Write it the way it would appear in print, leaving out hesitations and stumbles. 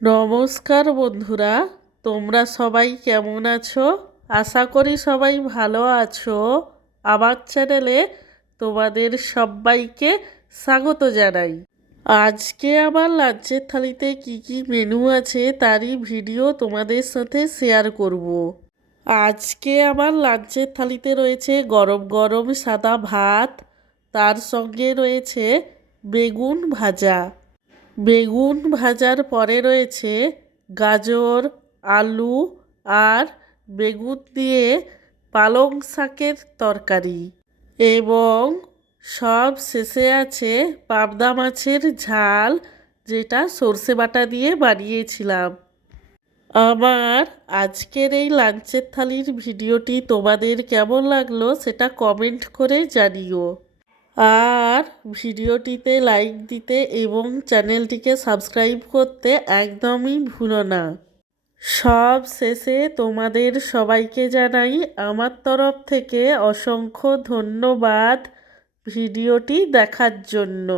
নমস্কার বন্ধুরা, তোমরা সবাই কেমন আছো? আশা করি সবাই ভালো আছো। আমার চ্যানেলে তোমাদের সবাইকে স্বাগত জানাই। আজকে আমার লাঞ্চের থালিতে কি কি মেনু আছে তারই ভিডিও তোমাদের সাথে শেয়ার করব। আজকে আমার লাঞ্চের থালিতে রয়েছে গরম গরম সাদা ভাত, তার সঙ্গে রয়েছে বেগুন ভাজা। বেগুন ভাজার পরে রয়েছে গাজর, আলু আর বেগুন দিয়ে পালং শাকের তরকারি এবং সব শেষে আছে পাবদা মাছের ঝাল, যেটা সর্ষে বাটা দিয়ে বানিয়েছিলাম। আমার আজকের এই লাঞ্চের থালির ভিডিওটি তোমাদের কেমন লাগলো সেটা কমেন্ট করে জানিও। আর ভিডিওটিতে লাইক দিতে এবং চ্যানেলটিকে সাবস্ক্রাইব করতে একদমই ভুলো না। সব শেষে তোমাদের সবাইকে জানাই আমার তরফ থেকে অসংখ্য ধন্যবাদ ভিডিওটি দেখার জন্য।